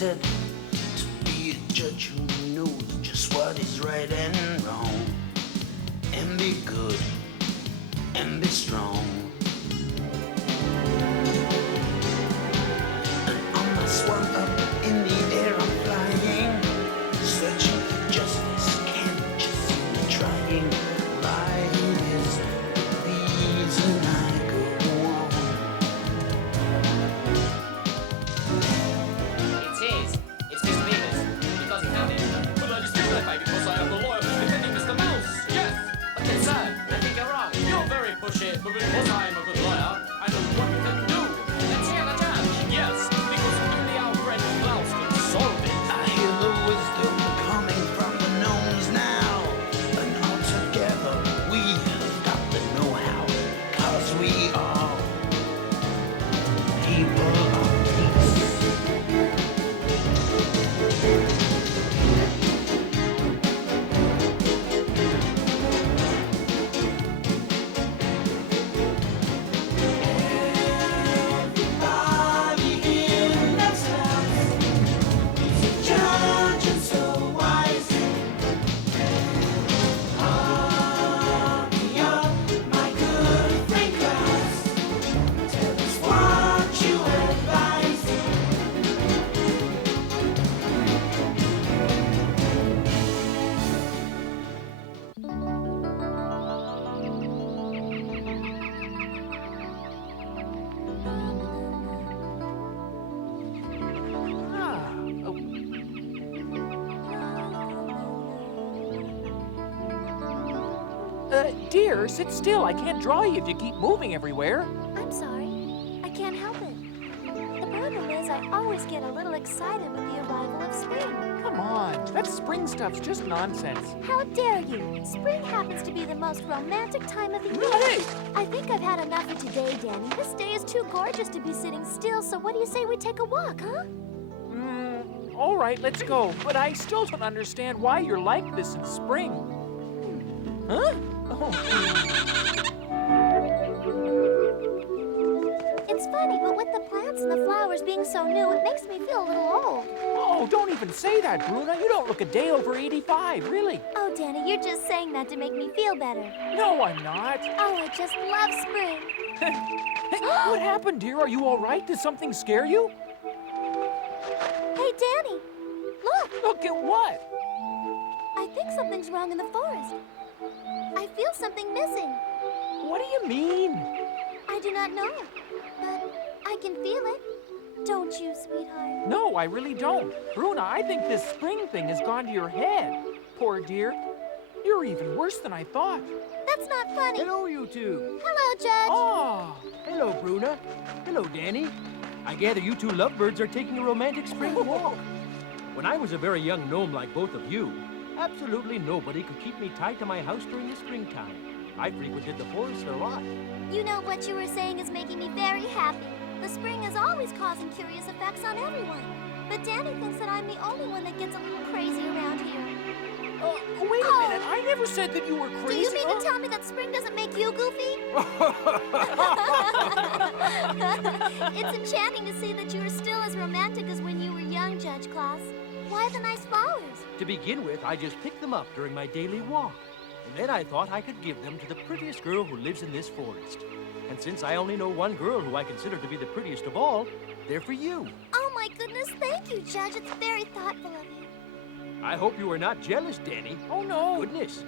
wanted to be a judge who knows just what is right and wrong, and be good and be strong. And on my swan up in the air I'm flying, searching for justice, can't you see me trying? Life is the reason I go on. It's Mr. Beavis. Because he found it. But I dispute that, baby, because I am the lawyer who's defending Mr. Mouse. Yes. Okay, sir, I think you're wrong. You're very pushy, but because I am a good lawyer, I know what we can do. Let's hear the judge. Yes, because only our friend Klaus can solve it. I hear the wisdom coming from the gnomes now, and all together we have got the know-how, 'cause we are people of peace. Everybody in this house is a judge and so wise. Hurry up, my good friend Klaus. Tell us what you advise. Dear, sit still. I can't draw you if you keep moving everywhere. I'm sorry. I can't help it. The problem is I always get a little excited with the arrival of spring. Come on, that spring stuff's just nonsense. How dare you? Spring happens to be the most romantic time of the year. Hey! I think I've had enough for today, Dany. This day is too gorgeous to be sitting still, so what do you say we take a walk, huh? All right, let's go. But I still don't understand why you're like this in spring. Huh? Oh. It's funny, but with the plants and the flowers being so new, it makes me feel a little old. Oh, don't even say that, Bruna. You don't look a day over 85, really. Oh, Dany, you're just saying that to make me feel better. No, I'm not. Oh, I just love spring. Hey, what happened, dear? Are you all right? Did something scare you? Hey, Dany, look. Look at what? I think something's wrong in the forest. I feel something missing. What do you mean? I do not know, but I can feel it. Don't you, sweetheart? No, I really don't. Bruna, I think this spring thing has gone to your head. Poor dear. You're even worse than I thought. That's not funny. Hello, you two. Hello, Judge. Oh, Hello, Bruna. Hello, Dany. I gather you two lovebirds are taking a romantic spring walk. When I was a very young gnome like both of you, absolutely nobody could keep me tied to my house during the springtime. I frequented the forest a lot. You know, what you were saying is making me very happy. The spring is always causing curious effects on everyone. But Dany thinks that I'm the only one that gets a little crazy around here. wait a minute. I never said that you were Do crazy. you mean to tell me that spring doesn't make you goofy? It's enchanting to see that you are still as romantic as when you were young, Judge Klaus. Why the nice flowers? To begin with, I just picked them up during my daily walk. And then I thought I could give them to the prettiest girl who lives in this forest. And since I only know one girl who I consider to be the prettiest of all, they're for you. Oh my goodness, thank you, Judge. It's very thoughtful of you. I hope you are not jealous, Dany. Oh, no. Goodness.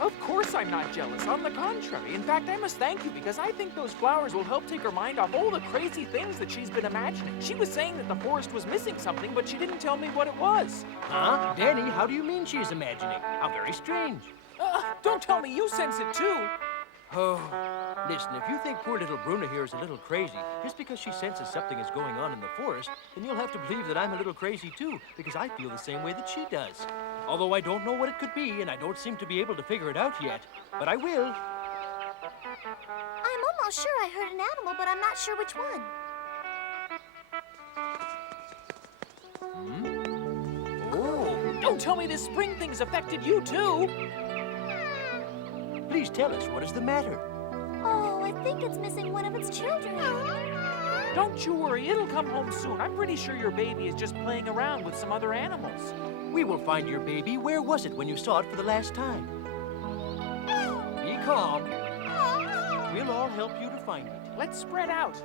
Of course I'm not jealous. On the contrary. In fact, I must thank you because I think those flowers will help take her mind off all the crazy things that she's been imagining. She was saying that the forest was missing something, but she didn't tell me what it was. Huh? Dany, how do you mean she's imagining? How very strange. Don't tell me you sense it too. Oh, listen, if you think poor little Bruna here is a little crazy, just because she senses something is going on in the forest, then you'll have to believe that I'm a little crazy too, because I feel the same way that she does. Although I don't know what it could be, and I don't seem to be able to figure it out yet. But I will. I'm almost sure I heard an animal, but I'm not sure which one. Oh, Don't tell me this spring thing's affected you too. please tell us, what is the matter? Oh, I think it's missing one of its children. Don't you worry, it'll come home soon. I'm pretty sure your baby is just playing around with some other animals. We will find your baby. Where was it when you saw it for the last time? Be calm. We'll all help you to find it. Let's spread out.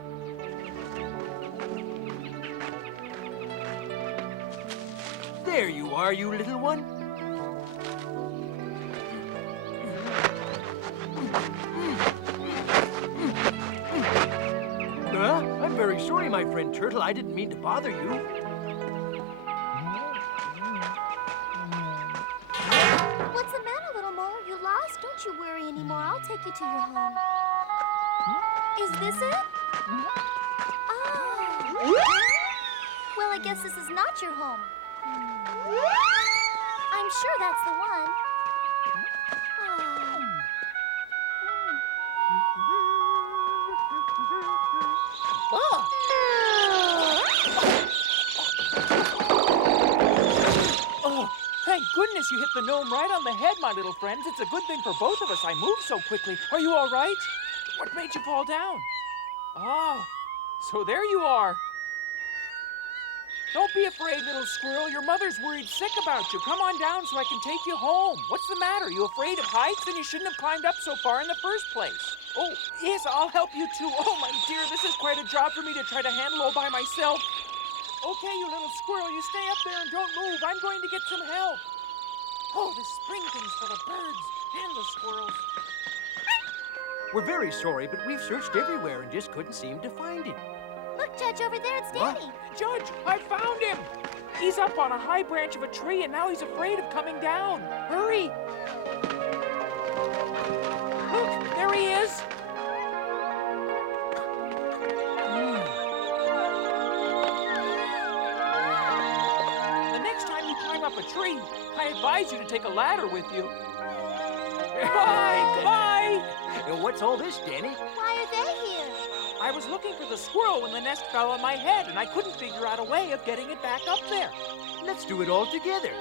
There you are, you little one. I'm very sorry, my friend Turtle. I didn't mean to bother you. What's the matter, little mole? You lost? Don't you worry anymore. I'll take you to your home. Is this it? Oh. Well, I guess this is not your home. I'm sure that's the one. Oh, thank goodness you hit the gnome right on the head, my little friends. It's a good thing for both of us I moved so quickly. Are you all right? What made you fall down? Oh, so there you are. Don't be afraid, little squirrel. Your mother's worried sick about you. Come on down so I can take you home. What's the matter? You afraid of heights? Then you shouldn't have climbed up so far in the first place. Oh, yes, I'll help you too. Oh, my dear, this is quite a job for me to try to handle all by myself. Okay, you little squirrel, you stay up there and don't move. I'm going to get some help. Oh, the spring thing's for the birds and the squirrels. We're very sorry, but we've searched everywhere and just couldn't seem to find it. Look, Judge, over there, it's What? Dany. Judge, I found him! He's up on a high branch of a tree, and now he's afraid of coming down. Hurry! Look, there he is! The next time you climb up a tree, I advise you to take a ladder with you. Bye! Bye! And what's all this, Dany? Why are they here? I was looking for the squirrel when the nest fell on my head, and I couldn't figure out a way of getting it back up there. Let's do it all together,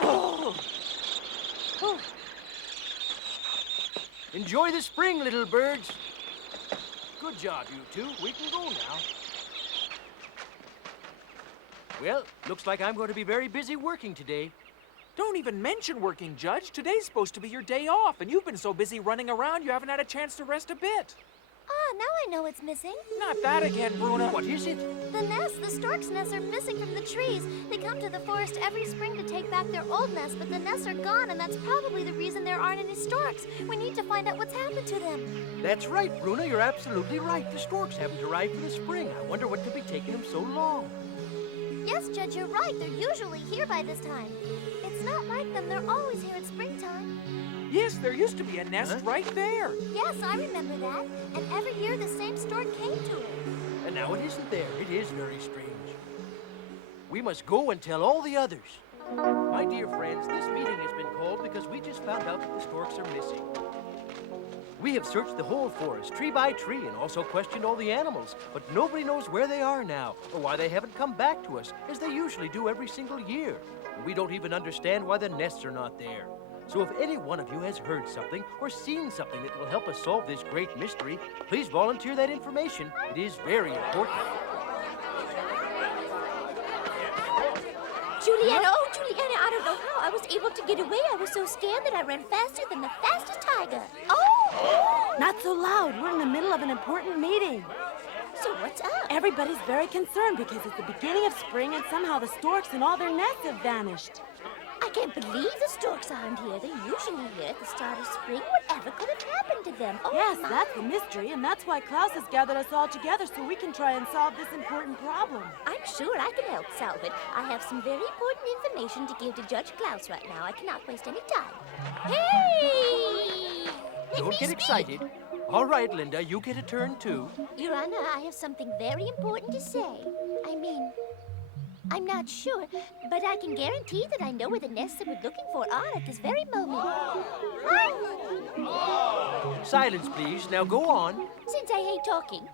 Oh. Oh. Enjoy the spring, little birds. Good job, you two. We can go now. Well, looks like I'm going to be very busy working today. Don't even mention working, Judge. Today's supposed to be your day off, and you've been so busy running around you haven't had a chance to rest a bit. Ah, now I know what's missing. Not that again, Bruna. What is it? The nests, the storks' nests are missing from the trees. They come to the forest every spring to take back their old nests, but the nests are gone, and that's probably the reason there aren't any storks. We need to find out what's happened to them. That's right, Bruna. You're absolutely right. The storks haven't arrived for the spring. I wonder what could be taking them so long. Yes, Judge, you're right. They're usually here by this time. It's not like them. They're always here at springtime. Yes, there used to be a nest right there. Yes, I remember that. And every year the same stork came to it. And now it isn't there. It is very strange. We must go and tell all the others. My dear friends, this meeting has been called because we just found out that the storks are missing. We have searched the whole forest, tree by tree, and also questioned all the animals, but nobody knows where they are now, or why they haven't come back to us, as they usually do every single year. And we don't even understand why the nests are not there. So if any one of you has heard something or seen something that will help us solve this great mystery, please volunteer that information. It is very important. Juliana, oh, Juliana, I don't know how I was able to get away. I was so scared that I ran faster than the fastest tiger. Oh! Not so loud. We're in the middle of an important meeting. So what's up? Everybody's very concerned because it's the beginning of spring and somehow the storks and all their nests have vanished. I can't believe the storks aren't here. They're usually here at the start of spring. Whatever could have happened to them? Oh, Yes, my. that's the mystery, and that's why Klaus has gathered us all together so we can try and solve this important problem. I'm sure I can help solve it. I have some very important information to give to Judge Klaus right now. I cannot waste any time. Hey! Let Don't me get speak. excited. All right, Linda, you get a turn too. Your Honor, I have something very important to say. I mean, I'm not sure, but I can guarantee that I know where the nests that we're looking for are at this very moment. Silence, please. Now go on. Since I hate talking,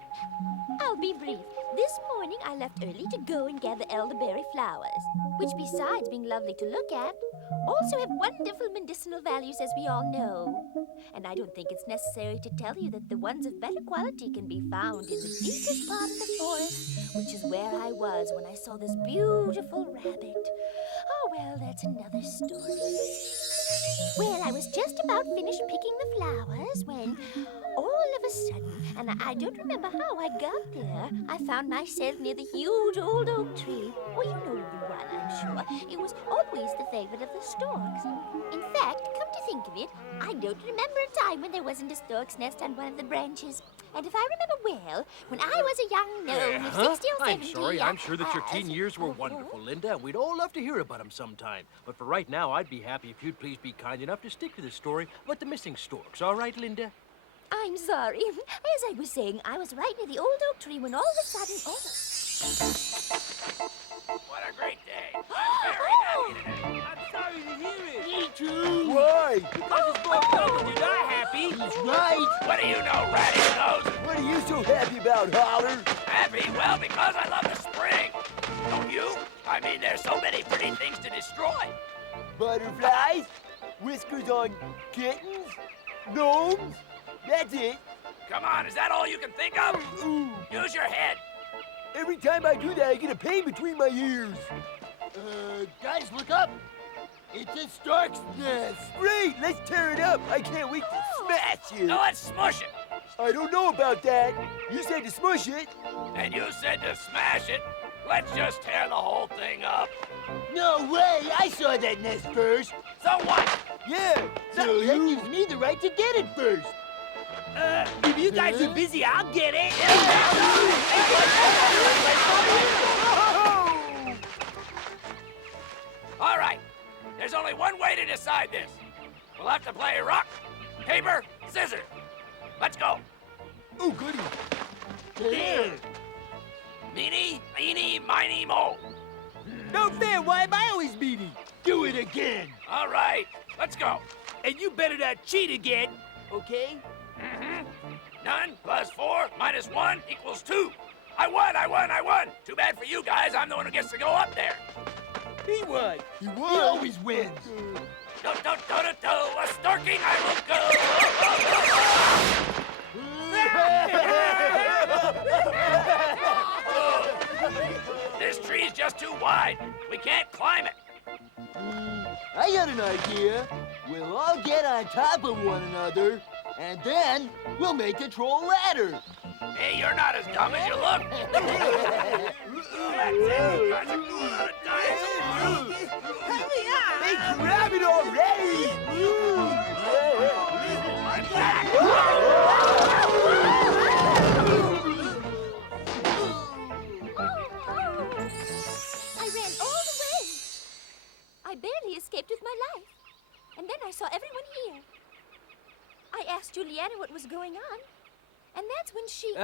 I'll be brief. This morning I left early to go and gather elderberry flowers, which besides being lovely to look at, also have wonderful medicinal values as we all know. And I don't think it's necessary to tell you that the ones of better quality can be found in the deepest part of the forest, which is where I was when I saw this beautiful rabbit. Oh, well, that's another story. Well, I was just about finished picking the flowers when, all of a sudden, and I don't remember how I got there, I found myself near the huge old oak tree. Well, you know the one, I'm sure. It was always the favorite of the storks. In fact, come to think of it, I don't remember a time when there wasn't a stork's nest on one of the branches. And if I remember well, when I was a young gnome of 60 or 70... I'm sorry, I'm sure that your teen years were wonderful, Linda, and we'd all love to hear about them sometime. But for right now, I'd be happy if you'd please be kind enough to stick to the story about the missing storks, all right, Linda? I'm sorry. As I was saying, I was right near the old oak tree when all of a sudden... Oh. What a great day. I'm very happy today. I'm sorry to hear it. Me too. Why? Because it's more fun when you're not happy. He's right. What do you know, Ratty Nose? What are you so happy about, Holler? Happy? Well, because I love the spring. Don't you? I mean, there's so many pretty things to destroy. Butterflies? Whiskers on kittens? Gnomes? That's it. Come on, is that all you can think of? Ooh. Use your head. Every time I do that, I get a pain between my ears. Guys, look up. It's a stork's nest. Great, let's tear it up. I can't wait to smash it. Now let's smush it. I don't know about that. You said to smush it. And you said to smash it. Let's just tear the whole thing up. No way. I saw that nest first. So what? Yeah. So that gives me the right to get it first. If you guys are busy, I'll get it. All right. There's only one way to decide this. We'll have to play rock, paper, scissors. Let's go. Oh, goody. There. Meeny, meeny, miny, mo. No fair. Why am I always meaty? Do it again. All right. Let's go. And you better not cheat again. Okay? None plus 4 minus 1 equals 2. I won. Too bad for you guys. I'm the one who gets to go up there. He won. He always wins. Do, a storking I will go. This tree's just too wide. We can't climb it. I got an idea. We'll all get on top of one another, and then we'll make a troll ladder. Hey, you're not as dumb as you look. That's a good time. Hey, grab it already. I'm back. I ran all the way. I barely escaped with my life. And then I saw everyone here. I asked Juliana what was going on. And that's when she...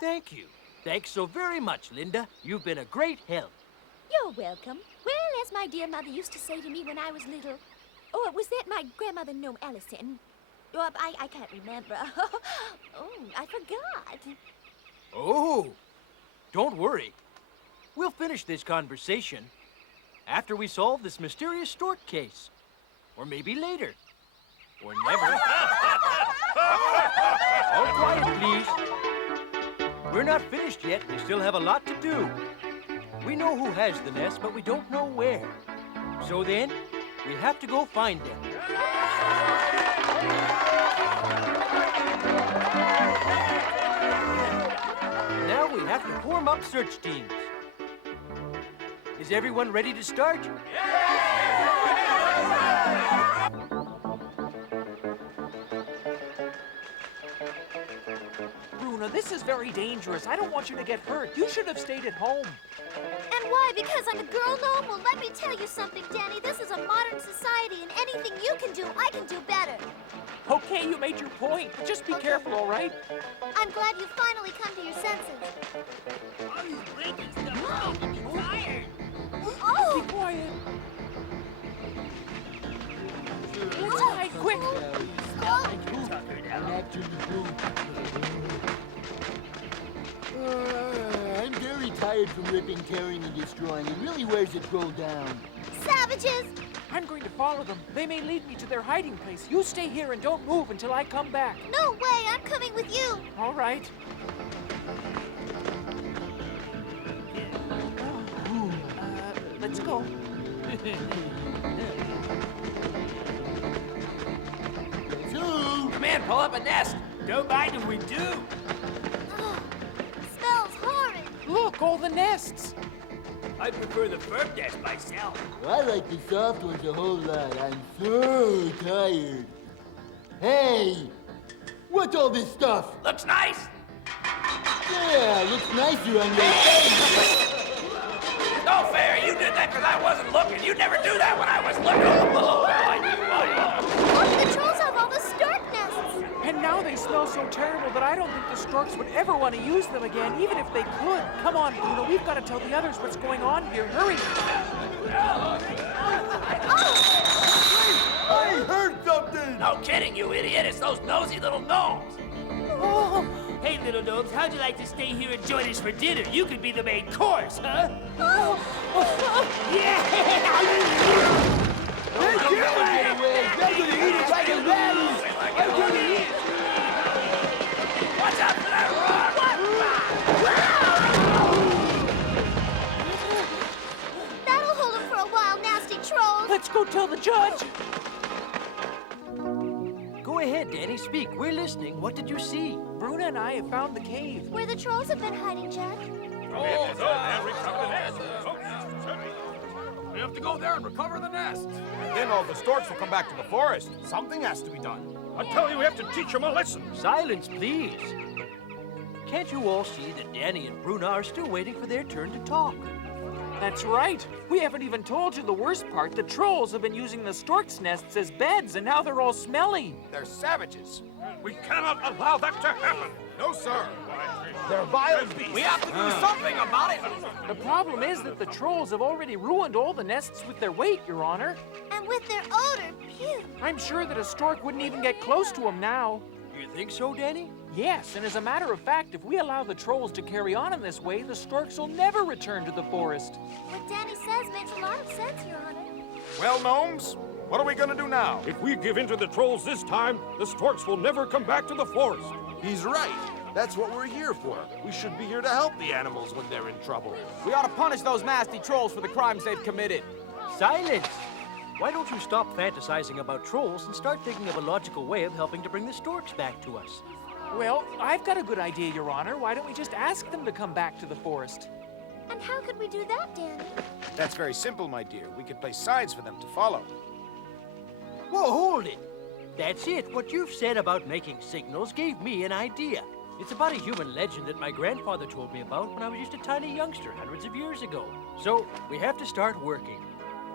Thank you. Thanks so very much, Linda. You've been a great help. You're welcome. Well, as my dear mother used to say to me when I was little. Oh, was that my grandmother gnome Allison? Oh, I can't remember. Oh, I forgot. Oh, don't worry. We'll finish this conversation after we solve this mysterious stork case. Or maybe later. Or never. All quiet, please. We're not finished yet. We still have a lot to do. We know who has the nest, but we don't know where. So then, we have to go find them. Now we have to form up search teams. Is everyone ready to start? Bruna, this is very dangerous. I don't want you to get hurt. You should have stayed at home. And why? Because I'm a girl gnome? Well, let me tell you something, Dany. This is a modern society, and anything you can do, I can do better. Okay, you made your point. But just be careful, all right? I'm glad you finally come to your senses. All these breaking stuff is making me tired. Oh! Be quiet. Inside, quick. I'm tired from ripping, tearing, and destroying. It really wears a troll down. Savages! I'm going to follow them. They may lead me to their hiding place. You stay here and don't move until I come back. No way! I'm coming with you! All right. Let's go. Come in, pull up a nest. Don't mind if we do. Smells horrid! Look, all the nests. I prefer the firm nest myself. I like the soft ones a whole lot. I'm so tired. Hey! What's all this stuff? Looks nice. Yeah, looks nicer on your face. No fair. You did that because I wasn't looking. You never do that when I was looking. Oh, Look, the trolls have all the stork nests! And now they smell so terrible that I don't think the storks would ever want to use them again, even if they could. Come on, Bruno, we've got to tell the others what's going on here. Hurry! I heard something! no kidding, you idiot. It's those nosy little gnomes. Oh, Hey, little gnomes, how'd you like to stay here and join us for dinner? You could be the main course, huh? Yeah! Hey, get away! They're gonna eat it like a radish! I'm gonna eat it! Watch out for that rock! That'll hold them for a while, nasty trolls! let's go tell the judge. Go ahead, Dany, speak. We're listening. What did you see? Bruna and I have found the cave. Where the trolls have been hiding, Judge. We have to go there and recover the nest. Then all the storks will come back to the forest. Something has to be done. I tell you, we have to teach them a lesson. Silence, please. Can't you all see that Dany and Bruna are still waiting for their turn to talk? That's right. We haven't even told you the worst part. The trolls have been using the storks' nests as beds, and now they're all smelly. They're savages. We cannot allow that to happen. No, sir. They're vile beasts. We have to do something about it. The problem is that the trolls have already ruined all the nests with their weight, Your Honor. And with their odor, phew! I'm sure that a stork wouldn't even get close to them now. You think so, Dany? Yes, and as a matter of fact, if we allow the trolls to carry on in this way, the storks will never return to the forest. What Dany says makes a lot of sense, Your Honor. Well, gnomes, what are we gonna do now? If we give in to the trolls this time, the storks will never come back to the forest. He's right. That's what we're here for. We should be here to help the animals when they're in trouble. We ought to punish those nasty trolls for the crimes they've committed. Silence! Why don't you stop fantasizing about trolls and start thinking of a logical way of helping to bring the storks back to us? Well, I've got a good idea, Your Honor. Why don't we just ask them to come back to the forest? And how could we do that, Dany? That's very simple, my dear. We could place signs for them to follow. Whoa, hold it! That's it. What you've said about making signals gave me an idea. It's about a human legend that my grandfather told me about when I was just a tiny youngster hundreds of years ago. So, we have to start working.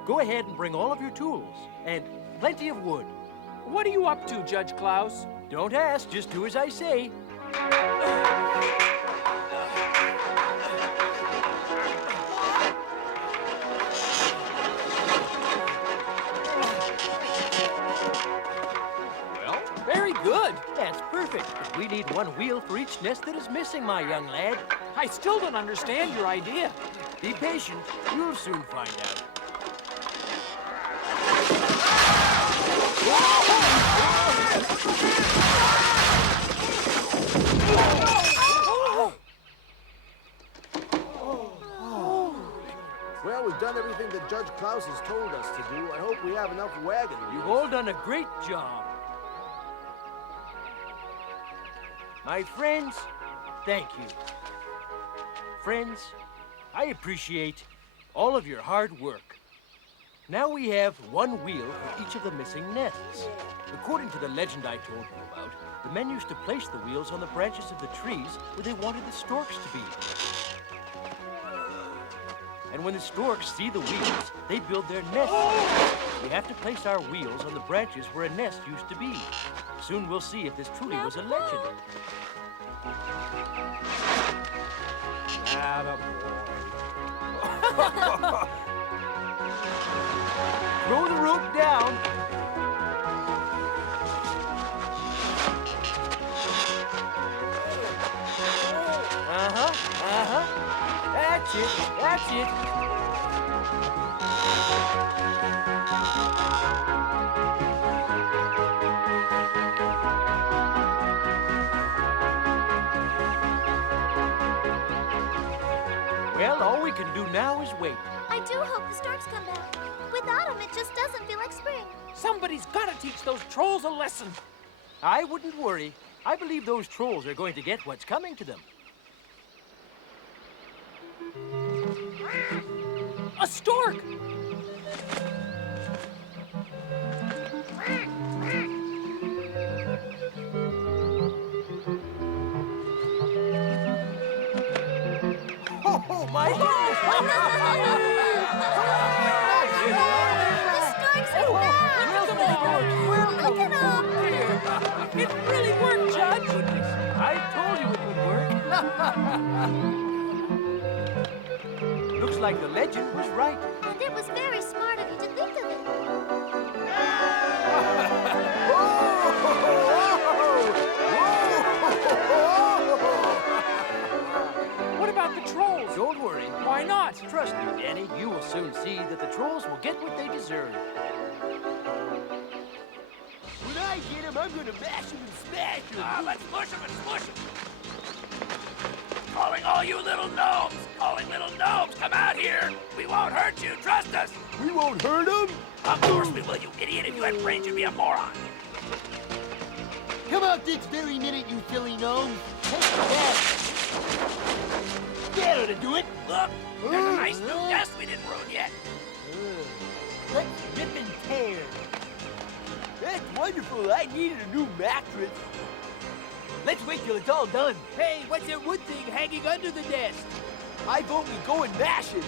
Go ahead and bring all of your tools, and plenty of wood. What are you up to, Judge Klaus? Don't ask, just do as I say. Well, very good. That's perfect. But we need one wheel for each nest that is missing, my young lad. I still don't understand your idea. Be patient. You'll soon find out. Well, we've done everything that Judge Klaus has told us to do. I hope we have enough wagon wheels. You've all done a great job. My friends, thank you. Friends, I appreciate all of your hard work. Now we have one wheel for each of the missing nests. According to the legend I told you about, the men used to place the wheels on the branches of the trees where they wanted the storks to be. And when the storks see the wheels, they build their nests. We have to place our wheels on the branches where a nest used to be. Soon we'll see if this truly was a legend. Throw the rope down. That's it. it. Well, all we can do now is wait. I do hope the storks come back. Without them, it just doesn't feel like spring. Somebody's got to teach those trolls a lesson. I wouldn't worry. I believe those trolls are going to get what's coming to them. A stork! Oh, my goodness! The storks are back! Look at them! It really worked, Judge! I told you it would work. Looks like the legend was right. And it was very smart of you to think of it. What about the trolls? Don't worry. Why not? Trust me, Dany. You will soon see that the trolls will get what they deserve. When I get him, I'm gonna mash him and smash him. Let's push him and smush him. Calling all you little gnomes! Calling little gnomes! Come out here! We won't hurt you! Trust us! We won't hurt him. Of course we will, you idiot! If you had brains, you'd be a moron! Come out this very minute, you silly gnomes. Take that. That ought to do it. Look! There's a nice new nest we didn't ruin yet! Let's rip and tear. That's wonderful. I needed a new mattress. Let's wait till it's all done. Hey, what's that wood thing hanging under the nest? I vote we go and mash it.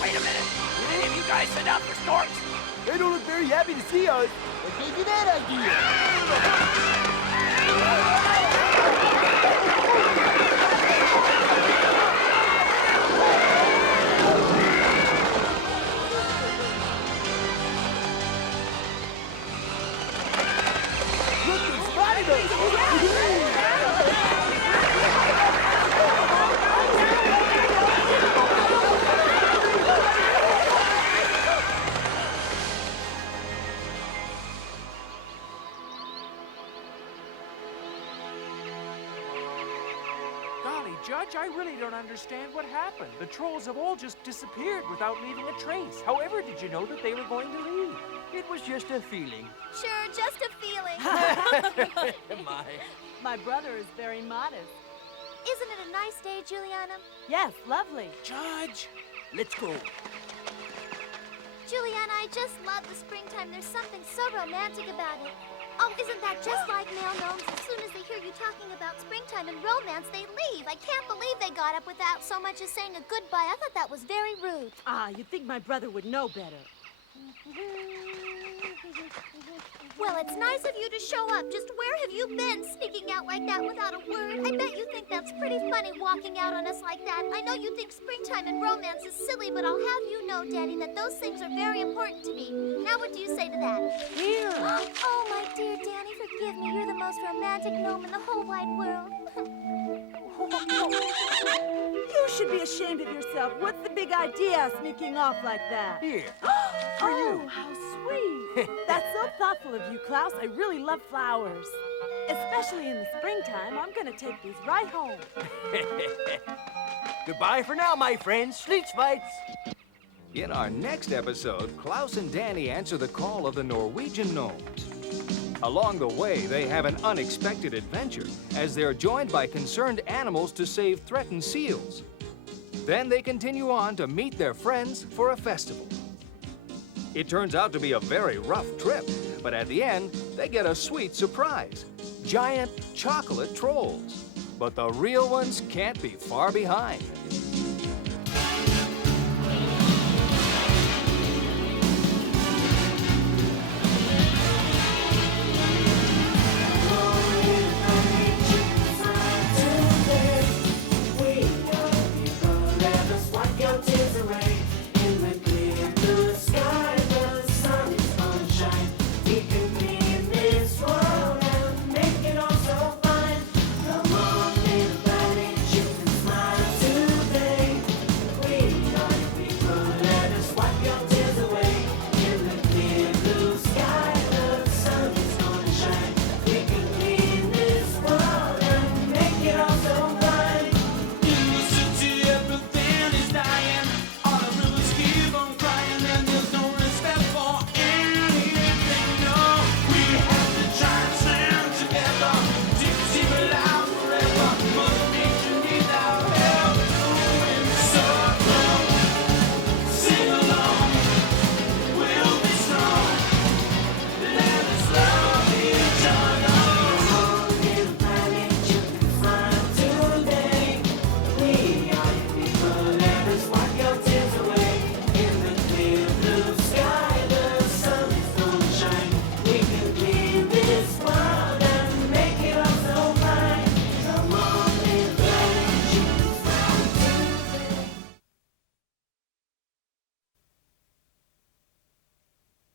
Wait a minute! Any of you guys sent out for storks? They don't look very happy to see us. What gave you that idea? Look, they spotted us. Golly, Judge, I really don't understand what happened. The trolls have all just disappeared without leaving a trace. However, did you know that they were going to leave? It was just a feeling. Sure, just a feeling. My brother is very modest. Isn't it a nice day, Juliana? Yes, lovely. Judge! Let's go. Juliana, I just love the springtime. There's something so romantic about it. Oh, isn't that just like male gnomes? As soon as they hear you talking about springtime and romance, they leave. I can't believe they got up without so much as saying a goodbye. I thought that was very rude. Ah, you'd think my brother would know better. Well, it's nice of you to show up. Just where have you been, sneaking out like that without a word? I bet you think that's pretty funny, walking out on us like that. I know you think springtime and romance is silly, but I'll have you know, Dany, that those things are very important to me. Now what do you say to that? Here. Oh, my dear Dany, forgive me. You're the most romantic gnome in the whole wide world. You should be ashamed of yourself. What's the big idea, sneaking off like that? Here. For you. How sweet. That's so thoughtful of you, Klaus. I really love flowers. Especially in the springtime. I'm gonna take these right home. Goodbye for now, my friends. Sleetsfights. In our next episode, Klaus and Dany answer the call of the Norwegian gnomes. Along the way, they have an unexpected adventure as they're joined by concerned animals to save threatened seals. Then they continue on to meet their friends for a festival. It turns out to be a very rough trip, but at the end, they get a sweet surprise. Giant chocolate trolls. But the real ones can't be far behind.